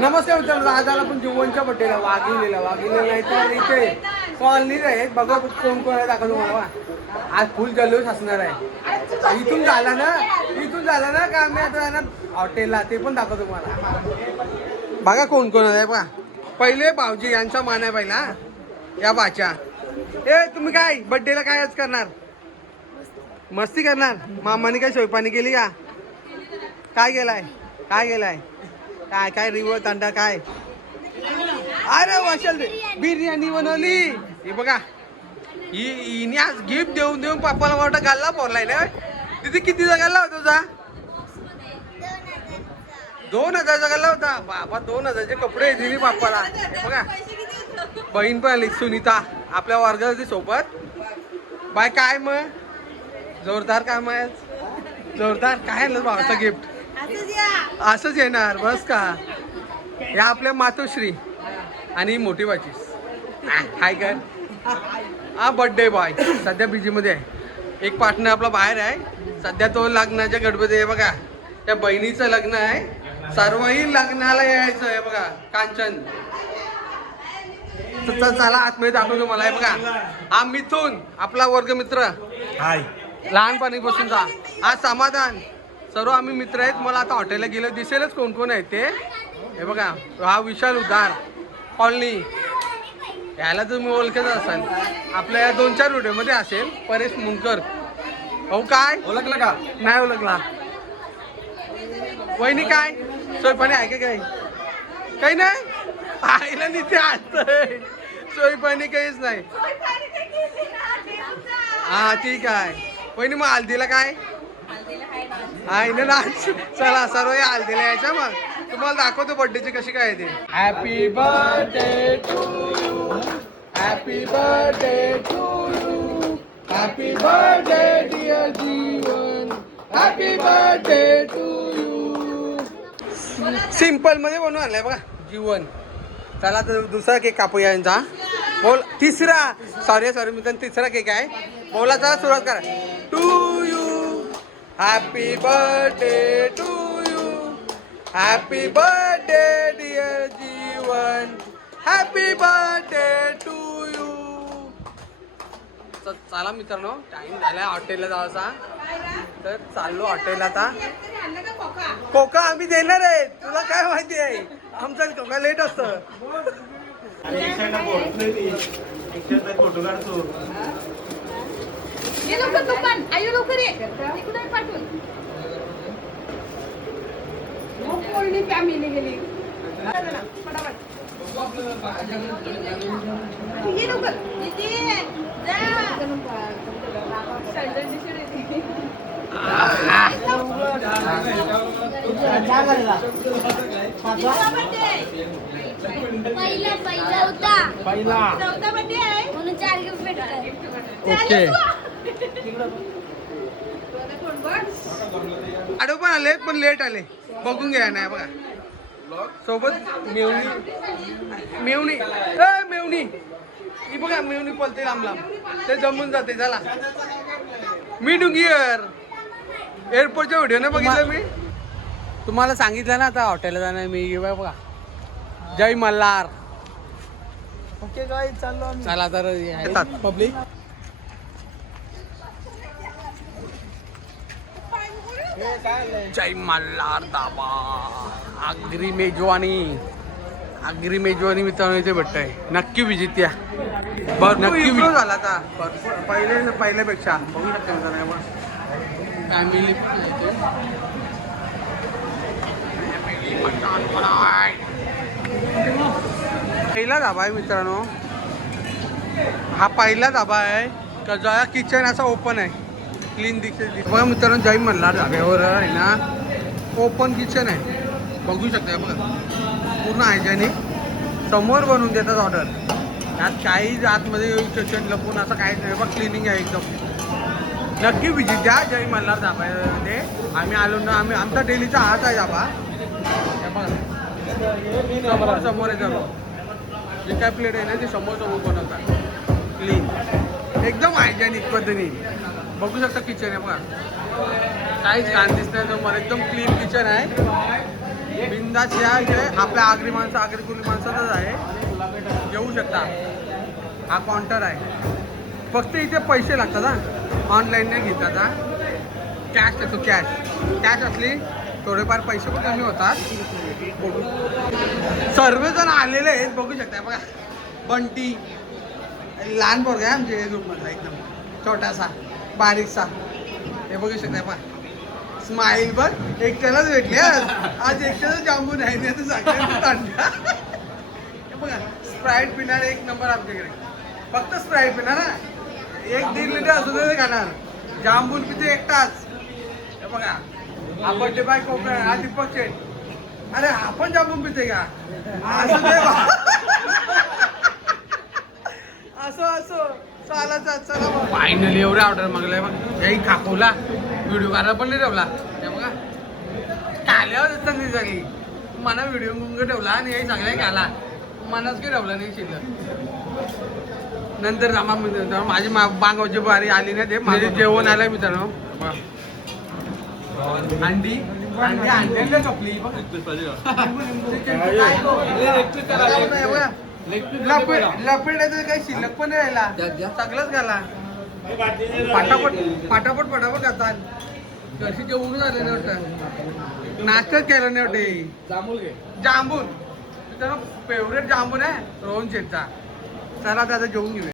नमस्कार मित्रांनो, आज आला पण जीवनच्या बड्डेला वाघिलेला नाही तर इथे कॉलनी आहे. बघा कोण कोण आहे दाखवतो मला. आज फुल जल्लोष असणार आहे. इथून झाला ना का आम्ही आता ना हॉटेलला, ते पण दाखवतो मला. बघा कोण कोण आहे बघा. पहिले भाऊजी यांचा मान आहे पहिला. या बाच्या ए तुम्ही काय बड्डेला काय आज करणार? मस्ती करणार? मामाने काय सोयपाणी केली का? काय गेलाय काय काय रिवर तांडा काय? अरे वशल बिर्याणी बनवली. हे बघा हिने आज गिफ्ट देऊन देऊन पप्पाला मोठा गाल्ला पोरलाय ना. तिथे कितीचा गाल्ला होता तुझा? 2000चा गाल्ला होता. बाबा 2000चे कपडे दिली पप्पाला. हे बघा बहीण पण आली सुनीता आपल्या वर्गात होती सोबत. बाय काय मग जोरदार काम आहे. जोरदार काय आणलं भावाचा गिफ्ट? असंच येणार बस का. या आपल्या मातोश्री आणि मोठी बाचीस हाय कर. हा बर्थडे बॉय सध्या बिझी मध्ये आहे. एक पार्टनर आपला बाहेर आहे सध्या, तो लग्नाच्या गडबडीत आहे. बघा त्या बहिणीचं लग्न आहे. सर्वही लग्नाला यायचं आहे. बघा कांचन चला आतमध्ये दाखवतो मला. हे बघा हा मिथून आपला वर्गमित्र. हाय लहानपणीपासून जा. हा समाधान. सर्व आम्ही मित्र आहेत. मला आता हॉटेलला गेलं दिसेलच कोण कोण आहेत ते. हे बघा हा विशाल उद्धार कॉलनी. याला तुम्ही ओळखत असाल, आपल्या या 2-4 व्हिडिओमध्ये असेल. परेश मुंकर. हो काय ओळखला का? नाही ओळखला. वहिनी काय सोयपाणी आहे का? काही नाही आईला निथे असतंय. सोयपाणी काहीच नाही. हा ठीक आहे वहिनी. मग हल्दीला काय आहे ना? चला सर्व या हल्दीला यायचं. मग तुम्हाला दाखवतो बर्थडेची कशी काय ते. Happy birthday to you, happy birthday to you, happy birthday dear Jeevan, happy birthday to you. Simple मध्ये बनवून आणलाय बघा जीवन. चला तर दुसरा केक कापूया यांचा. बोल तिसरा. सॉरी मी तिसरा केक आहे. बोला चला सुरुवात करा. To you happy birthday to you, happy birthday dear Jeevan, happy birthday to you. चला मित्रांनो टाइम झालाय हॉटेलला जायचा. तर चाललो हॉटेलला आता. कोका आम्ही देणार आहे. तुला काय माहिती आहे आमचा कोका लेट असतं. फोटो काढतो. दुकान आयु लवकर ये. तिकडे पाठवून कोणी फॅमिली गेली. फटाफट ये लवकर. ओके आडो पण आले पण लेट आले. बघून घ्या नाही बघा सोबत मेवणी ही बघा मेवणी पलते लांब ते जमून जाते. चला मी डुंगियर एअरपोर्टच्या व्हिडिओने बघितलं. मी तुम्हाला सांगितलं ना आता हॉटेलला जाणार मी. बघा जय मल्हार. ओके काय चाललो आम्ही. चला तर येतात पब्लिक. जय मल्हार दाबा. आगरी मेजवानी मित्रांनो इथे भेटतंय. नक्की विजिट द्या. नक्की विजिट झाला आता पहिल्यापेक्षा. बघू शकता मित्रांनो फॅमिली पहिला धाबा आहे मित्रांनो. हा पहिला धाबा आहे का जया किचन असा ओपन आहे. क्लीन दिसते बघा मित्रांनो. जय मल्हार धाब्यावर आहे ना ओपन किचन आहे. बघू शकता बघा पूर्ण हायजेनिक. समोर बनवून देतात ऑर्डर. यात काही आतमध्ये किचन लपून असं काहीच नाही. बघ क्लिनिंग आहे एकदम. नक्की विजिट द्या जय मल्हार धाब्यामध्ये. आम्ही आलो ना. आमचा डेलीचा हाच आहे धाबा. समोर आहे सर्व. जे काय प्लेट आहे ना ते समोर बनवतात. क्लीन एकदम हायजेनिक पद्धतीने. बघू शकता किचन आहे बघा. काहीच घाण दिसत नाही तुम्हाला. एकदम क्लीन किचन आहे. बिंदास या इथे आपल्या आगरी माणसं आगरी कुली माणसातच आहे, येऊ शकता. हा काउंटर आहे. फक्त इथे पैसे लागतात हा, ऑनलाईन नाही घेतात हा. कॅश असतो, कॅश असली थोडेफार पैसे पण कमी होतात. सर्वजण आलेले आहेत, बघू शकता. बघा बंटी लहान पोरगा आहे आमच्या ग्रुपमधला, एकदम छोटासा बारीकसा. हे बघू शकता. पहा स्माईल बघ, एकट्यालाच भेटले आज एकट्याच जांबून आहे नाही तर सगळ्यांना. हे बघा स्प्राईट पिणार एक नंबर आमच्याकडे. फक्त स्प्राईट पिणार हा, 1-1.5 लिटर असू दे खाणार. जांबून पिते एकटाच. हे बघा हा बड्डे बाय कोकण, हा दीपक शेठ. अरे आपण जांबून पिते का असं दे असो चला फायनली एवढे ऑर्डर मागलाय बघ. काही खाकवला व्हिडिओ काढायला पण नाही ठेवला. ते बघा काल्यावर चांगली झाली. मला व्हिडिओ मुंग ठेवला आणि काही चांगला घाला, मनाच काही ठेवला नाही शिल्लक. नंतर जमा माझी बांगावची बारी आली ना, ते माझे जेवण आलंय मित्रांनो. अंडी अंडी कपली लपेटायचं काही शिल्लक पण नाही राहिला, सगळंच घाला. फटाफट घातात. कशी जेवून झाले नाही वाटतं, नाटक केलं नाही वाटते. जांबून फेवरेट जांबून आहे रोहन शेठचा. चला त्याचा जेवून घेऊया.